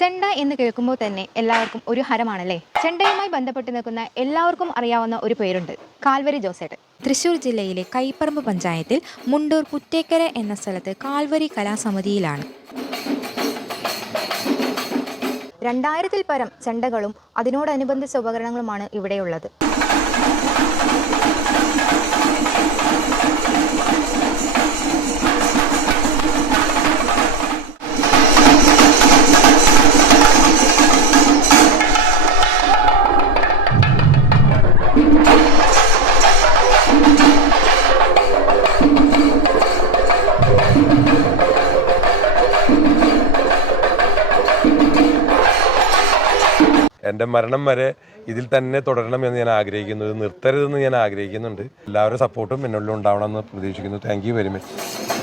ചെണ്ട എന്ന് കേൾക്കുമ്പോൾ തന്നെ എല്ലാവർക്കും ഒരു ഹരമാണല്ലേ. ചെണ്ടയുമായി ബന്ധപ്പെട്ട് നിൽക്കുന്ന എല്ലാവർക്കും അറിയാവുന്ന ഒരു പേരുണ്ട്, കാൽവരി ജോസേട്ടൻ. തൃശ്ശൂർ ജില്ലയിലെ കൈപ്പറമ്പ് പഞ്ചായത്തിൽ മുണ്ടൂർ കുറ്റേക്കര എന്ന സ്ഥലത്ത് കാൽവരി കലാസമിതിയിലാണ് 2000-ൽ പരം ചെണ്ടകളും അതിനോടനുബന്ധിച്ച ഉപകരണങ്ങളുമാണ് ഇവിടെയുള്ളത്. എൻ്റെ മരണം വരെ ഇതിൽ തന്നെ തുടരണമെന്ന് ഞാൻ ആഗ്രഹിക്കുന്നു. ഇത് നിർത്തരുതെന്ന് ഞാൻ ആഗ്രഹിക്കുന്നുണ്ട്. എല്ലാവരും സപ്പോർട്ടും എന്നുള്ളിൽ ഉണ്ടാവണമെന്ന് പ്രതീക്ഷിക്കുന്നു. Thank you very much.